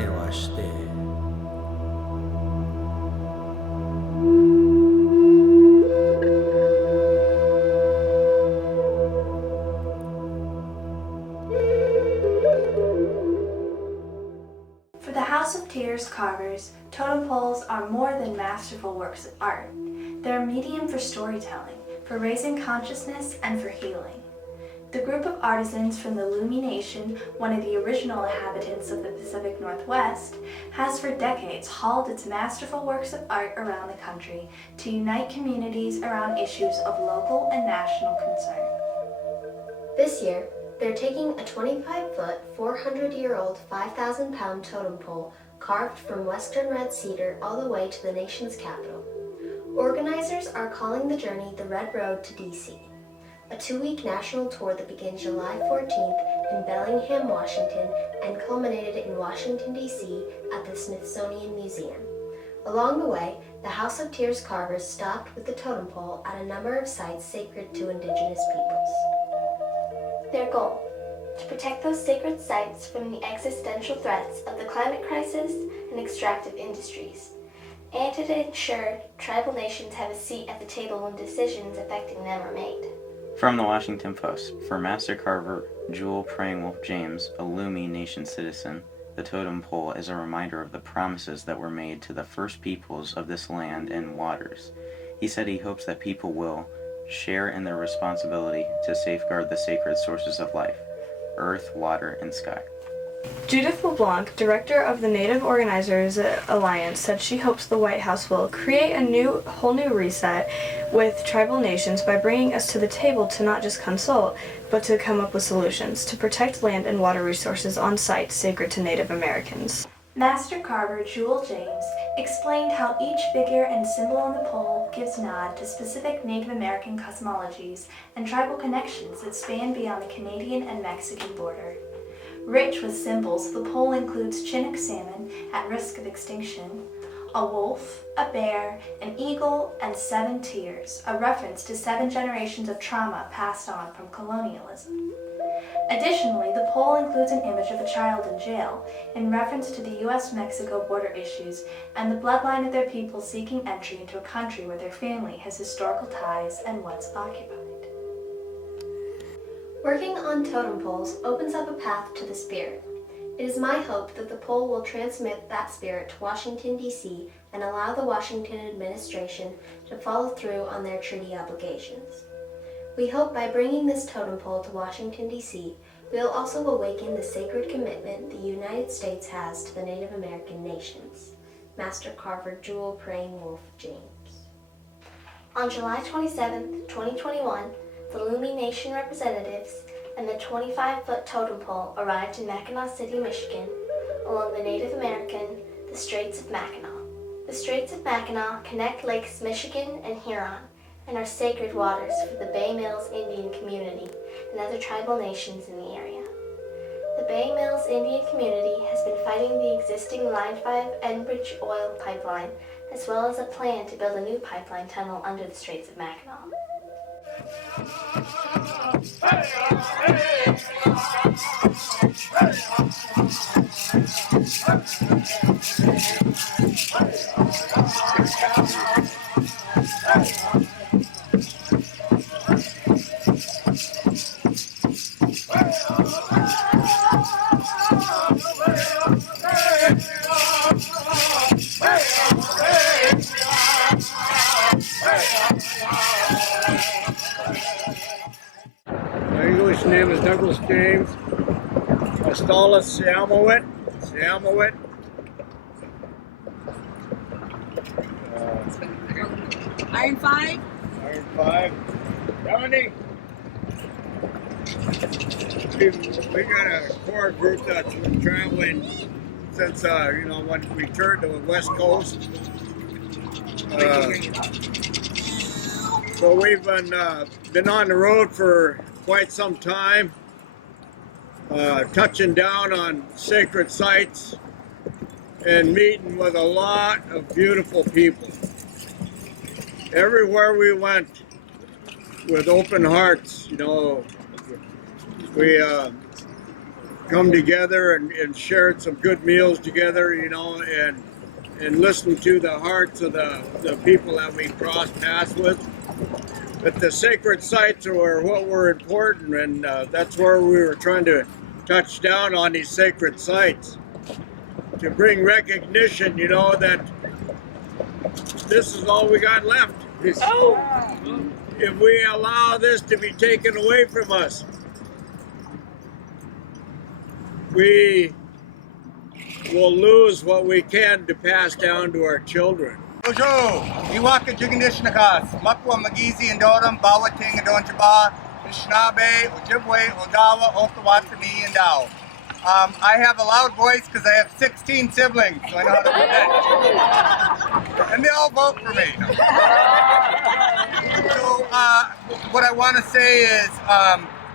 種はして For the House of Tears carvers, totem poles are more than masterful works of art. They're a medium for storytelling, for raising consciousness, and for healing. The group of artisans from the Lummi Nation, one of the original inhabitants of the Pacific Northwest, has for decades hauled its masterful works of art around the country to unite communities around issues of local and national concern. This year, they're taking a 25-foot, 400-year-old, 5,000-pound totem pole carved from western red cedar all the way to the nation's capital. Organizers are calling the journey the Red Road to D.C., a 2-week national tour that began July 14th in Bellingham, Washington, and culminated in Washington, D.C. at the Smtihsonian Museum. Along the way, the House of Tears carvers stopped with the totem pole at a number of sites sacred to Indigenous peoples. Their goal: to protect those sacred sites from the existential threats of the climate crisis and extractive industries, and to ensure tribal nations have a seat at the table when decisions affecting them are made. From the Washington Post, for Master Carver Jewell Praying Wolf James, a Lummi Nation citizen, the totem pole is a reminder of the promises that were made to the first peoples of this land and waters. He said he hopes that people will share in their responsibility to safeguard the sacred sources of life, earth, water, and sky. Judith LeBlanc, director of the Native Organizers Alliance, said she hopes the White House will create a whole new reset with tribal nations by bringing us to the table to not just consult, but to come up with solutions to protect land and water resources on sites sacred to Native Americans. Master carver Jewell James explained how each figure and symbol on the pole gives nod to specific Native American cosmologies and tribal connections that span beyond the Canadian and Mexican border. Rich with symbols, the pole includes Chinook salmon at risk of extinction, a wolf, a bear, an eagle, and 7 tears, a reference to 7 generations of trauma passed on from colonialism. Additionally, the pole includes an image of a child in jail, in reference to the U.S.-Mexico border issues and the bloodline of their people seeking entry into a country where their family has historical ties and once occupied. Working on totem poles opens up a path to the spirit. It is my hope that the pole will transmit that spirit to Washington, D.C. and allow the Washington administration to follow through on their treaty obligations. We hope by bringing this totem pole to Washington, D.C., we will also awaken the sacred commitment the United States has to the Native American nations. Master Carver Jewell Praying Wolf James. On July 27, 2021, the Lummi Nation representatives and the 25-foot totem pole arrived in Mackinaw City, Michigan, along the Native American, the Straits of Mackinac. The Straits of Mackinac connect Lakes Michigan and Huron and are sacred waters for the Bay Mills Indian community and other tribal nations in the area. The Bay Mills Indian community has been fighting the existing Line 5 Enbridge oil pipeline, as well as a plan to build a new pipeline tunnel under the Straits of Mackinac. My English name is Douglas James. Installa Siamel. Iron 5. Iron 5. Johnny. We got a core group that's been traveling since when we turned to the West Coast. So we've been on the road for quite some time, touching down on sacred sites and meeting with a lot of beautiful people. Everywhere we went with open hearts, we come together and shared some good meals together, you know, and listened to the hearts of the people that we crossed paths with. But the sacred sites are what were important, and that's where we were trying to touch down on these sacred sites to bring recognition, you know, that this is all we got left. If we allow this to be taken away from us, we will lose what we can to pass down to our children. Bonjour, Iwaka Jiganishnakas, Makwa Magizi and Totem, Bawating and Donchaba, Anishinaabe, Ojibwe, Odawa, Otawatami, and Dow. I have a loud voice because I have 16 siblings, so I know how to prevent. And they all vote for me. So, what I want to say is,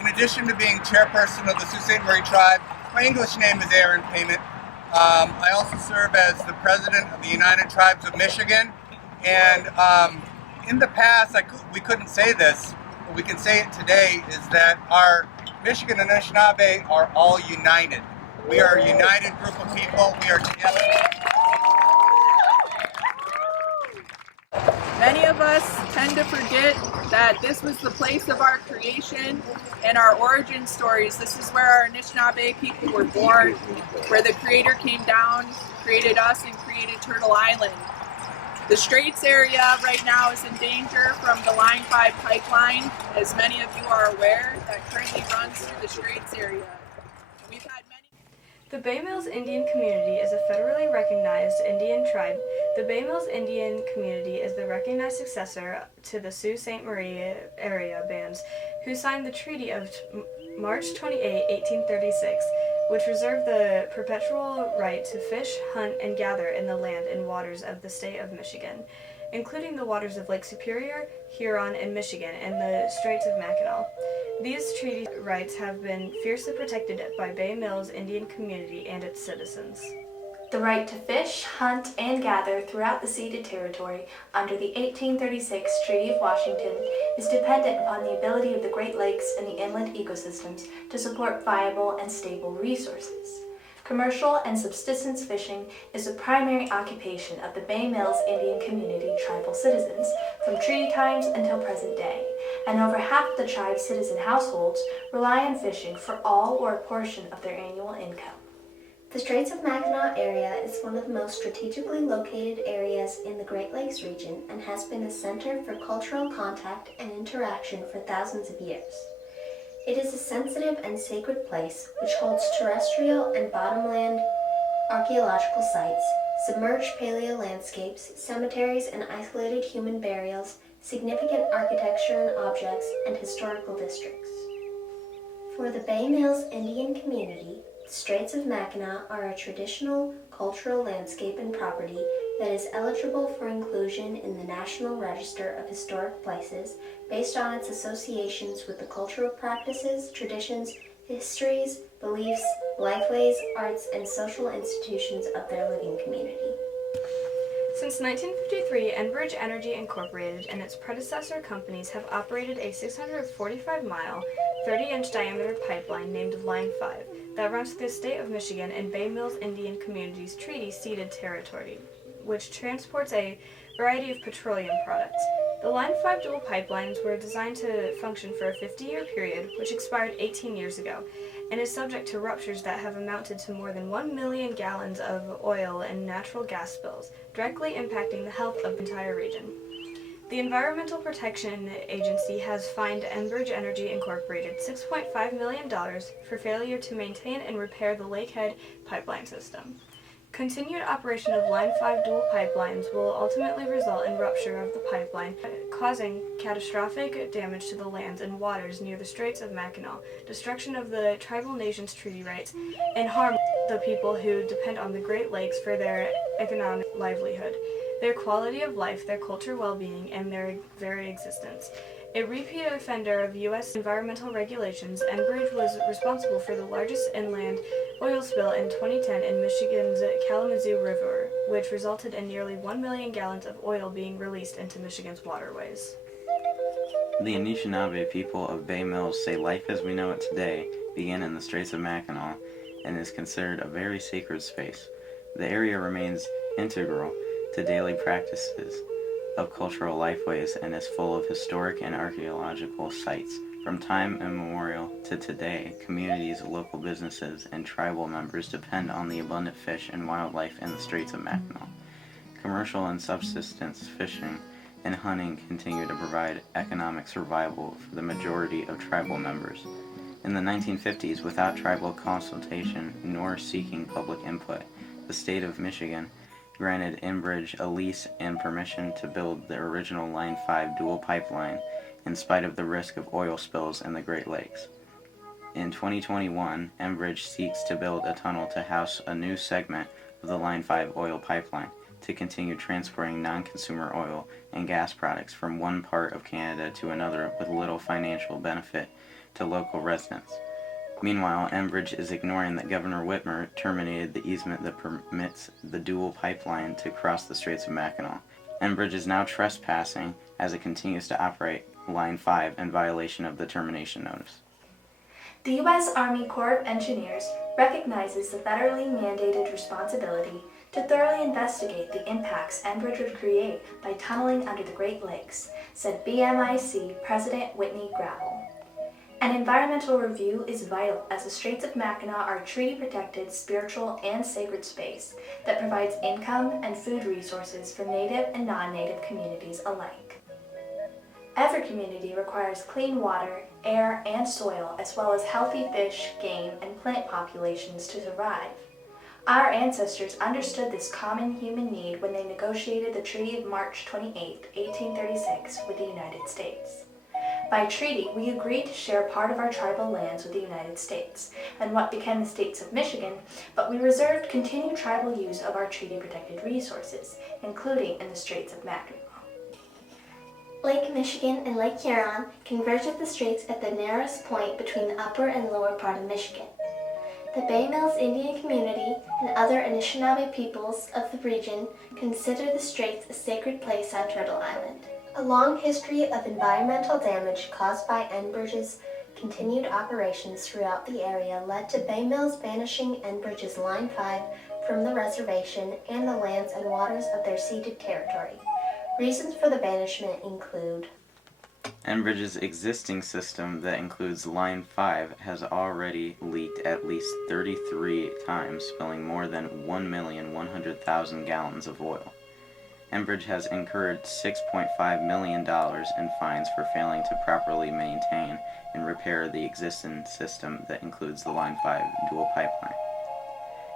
in addition to being chairperson of the Sault Ste. Marie tribe, my English name is Aaron Payment. I also serve as the president of the United Tribes of Michigan. And in the past, we couldn't say this, but we can say it today, is that our Michigan and Anishinaabe are all united. We are a united group of people. We are together. Many of us tend to forget that this was the place of our creation and our origin stories. This is where our Anishinaabe people were born, where the Creator came down, created us, and created Turtle Island. The Straits area right now is in danger from the Line 5 pipeline, as many of you are aware, that currently runs through the Straits area. We've had many... The Bay Mills Indian Community is a federally recognized Indian tribe. The Bay Mills Indian Community is the recognized successor to the Sault Ste. Marie area bands, who signed the Treaty of March 28, 1836, which reserved the perpetual right to fish, hunt, and gather in the land and waters of the state of Michigan, including the waters of Lake Superior, Huron, and Michigan, and the Straits of Mackinac. These treaty rights have been fiercely protected by Bay Mills Indian Community and its citizens. The right to fish, hunt, and gather throughout the ceded territory under the 1836 Treaty of Washington is dependent upon the ability of the Great Lakes and the inland ecosystems to support viable and stable resources. Commercial and subsistence fishing is the primary occupation of the Bay Mills Indian Community tribal citizens from treaty times until present day, and over half of the tribe's citizen households rely on fishing for all or a portion of their annual income. The Straits of Mackinac area is one of the most strategically located areas in the Great Lakes region and has been a center for cultural contact and interaction for thousands of years. It is a sensitive and sacred place which holds terrestrial and bottomland archaeological sites, submerged paleo landscapes, cemeteries and isolated human burials, significant architecture and objects, and historical districts. For the Bay Mills Indian community, the Straits of Mackinac are a traditional cultural landscape and property that is eligible for inclusion in the National Register of Historic Places based on its associations with the cultural practices, traditions, histories, beliefs, lifeways, arts, and social institutions of their living community. Since 1953, Enbridge Energy Incorporated and its predecessor companies have operated a 645-mile, 30-inch diameter pipeline named Line 5 that runs through the state of Michigan and Bay Mills Indian Community's treaty ceded territory, which transports a variety of petroleum products. The Line 5 dual pipelines were designed to function for a 50-year period, which expired 18 years ago, and is subject to ruptures that have amounted to more than 1 million gallons of oil and natural gas spills, directly impacting the health of the entire region. The Environmental Protection Agency has fined Enbridge Energy Incorporated $6.5 million for failure to maintain and repair the Lakehead pipeline system. Continued operation of Line 5 dual pipelines will ultimately result in rupture of the pipeline, causing catastrophic damage to the lands and waters near the Straits of Mackinac, destruction of the tribal nations' treaty rights, and harm the people who depend on the Great Lakes for their economic livelihood, their quality of life, their cultural well-being, and their very existence. A repeat offender of U.S. environmental regulations, Enbridge was responsible for the largest inland oil spill in 2010 in Michigan's Kalamazoo River, which resulted in nearly 1 million gallons of oil being released into Michigan's waterways. The Anishinaabe people of Bay Mills say life as we know it today began in the Straits of Mackinac and is considered a very sacred space. The area remains integral to daily practices of cultural lifeways and is full of historic and archaeological sites. From time immemorial to today, communities, local businesses, and tribal members depend on the abundant fish and wildlife in the Straits of Mackinac. Commercial and subsistence fishing and hunting continue to provide economic survival for the majority of tribal members. In the 1950s, without tribal consultation nor seeking public input, the state of Michigan granted Enbridge a lease and permission to build the original Line 5 dual pipeline in spite of the risk of oil spills in the Great Lakes. In 2021, Enbridge seeks to build a tunnel to house a new segment of the Line 5 oil pipeline to continue transporting non-consumer oil and gas products from one part of Canada to another with little financial benefit to local residents. Meanwhile, Enbridge is ignoring that Governor Whitmer terminated the easement that permits the dual pipeline to cross the Straits of Mackinac. Enbridge is now trespassing as it continues to operate Line 5 in violation of the termination notice. The U.S. Army Corps of Engineers recognizes the federally mandated responsibility to thoroughly investigate the impacts Enbridge would create by tunneling under the Great Lakes, said BMIC President Whitney Gravell. An environmental review is vital as the Straits of Mackinac are treaty-protected spiritual and sacred space that provides income and food resources for native and non-native communities alike. Every community requires clean water, air, and soil, as well as healthy fish, game, and plant populations to survive. Our ancestors understood this common human need when they negotiated the Treaty of March 28, 1836 with the United States. By treaty, we agreed to share part of our tribal lands with the United States and what became the states of Michigan, but we reserved continued tribal use of our treaty-protected resources, including in the Straits of Mackinac. Lake Michigan and Lake Huron converge at the straits at the narrowest point between the upper and lower part of Michigan. The Bay Mills Indian community and other Anishinaabe peoples of the region consider the straits a sacred place on Turtle Island. A long history of environmental damage caused by Enbridge's continued operations throughout the area led to Bay Mills banishing Enbridge's Line 5 from the reservation and the lands and waters of their ceded territory. Reasons for the banishment include Enbridge's existing system that includes Line 5 has already leaked at least 33 times, spilling more than 1,100,000 gallons of oil. Enbridge has incurred $6.5 million in fines for failing to properly maintain and repair the existing system that includes the Line 5 dual pipeline.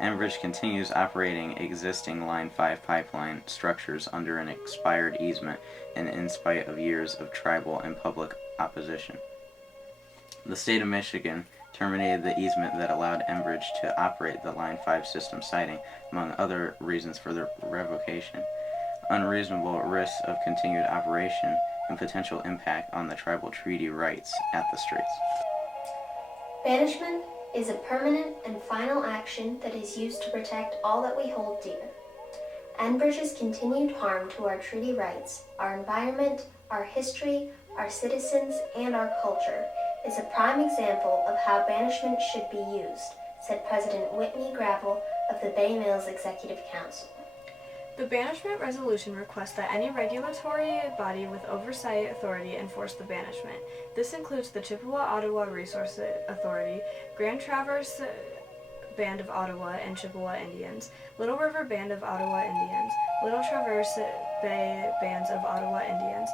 Enbridge continues operating existing Line 5 pipeline structures under an expired easement and in spite of years of tribal and public opposition. The state of Michigan terminated the easement that allowed Enbridge to operate the Line 5 system, citing, among other reasons for the revocation, unreasonable risks of continued operation and potential impact on the tribal treaty rights at the Straits. banishment is a permanent and final action that is used to protect all that we hold dear. Enbridge's continued harm to our treaty rights, our environment, our history, our citizens, and our culture is a prime example of how banishment should be used, said President Whitney Gravell of the Bay Mills Executive Council. The banishment resolution requests that any regulatory body with oversight authority enforce the banishment. This includes the Chippewa-Ottawa Resource Authority, Grand Traverse Band of Ottawa and Chippewa Indians, Little River Band of Ottawa Indians, Little Traverse Bay Bands of Ottawa Indians,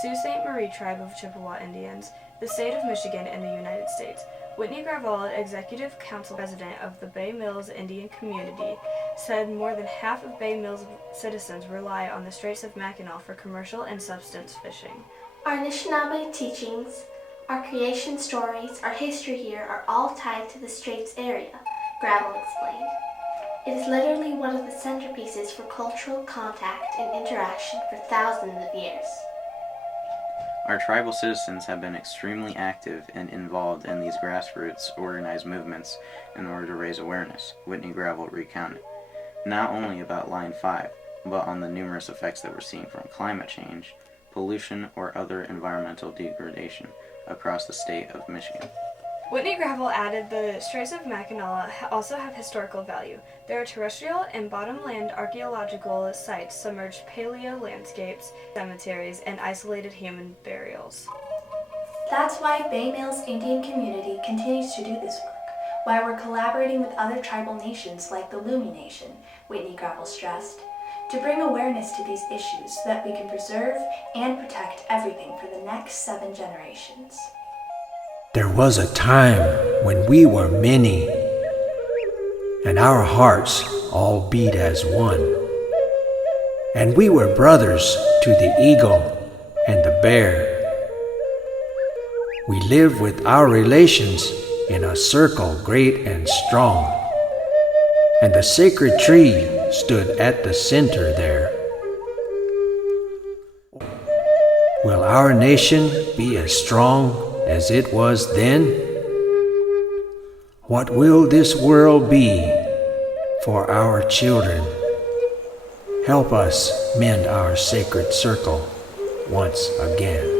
Sault Ste. Marie Tribe of Chippewa Indians, the State of Michigan, and the United States. Whitney Gravell, Executive Council President of the Bay Mills Indian Community, said more than half of Bay Mills citizens rely on the Straits of Mackinac for commercial and subsistence fishing. Our Anishinaabe teachings, our creation stories, our history here are all tied to the Straits area, Gravell explained. It is literally one of the centerpieces for cultural contact and interaction for thousands of years. Our tribal citizens have been extremely active and involved in these grassroots organized movements in order to raise awareness, Whitney Gravell recounted, not only about Line 5, but on the numerous effects that we're seeing from climate change, pollution, or other environmental degradation across the state of Michigan. Whitney Gravell added the Straits of Mackinac also have historical value. There are terrestrial and bottomland archaeological sites, submerged paleo landscapes, cemeteries, and isolated human burials. That's why Bay Mills Indian community continues to do this work, why we're collaborating with other tribal nations like the Lummi Nation, Whitney Gravell stressed, to bring awareness to these issues so that we can preserve and protect everything for the next 7 generations. There was a time when we were many, and our hearts all beat as one. And we were brothers to the eagle and the bear. We lived with our relations in a circle great and strong, and the sacred tree stood at the center there. Will our nation be as strong as it was then? What will this world be for our children? Help us mend our sacred circle once again.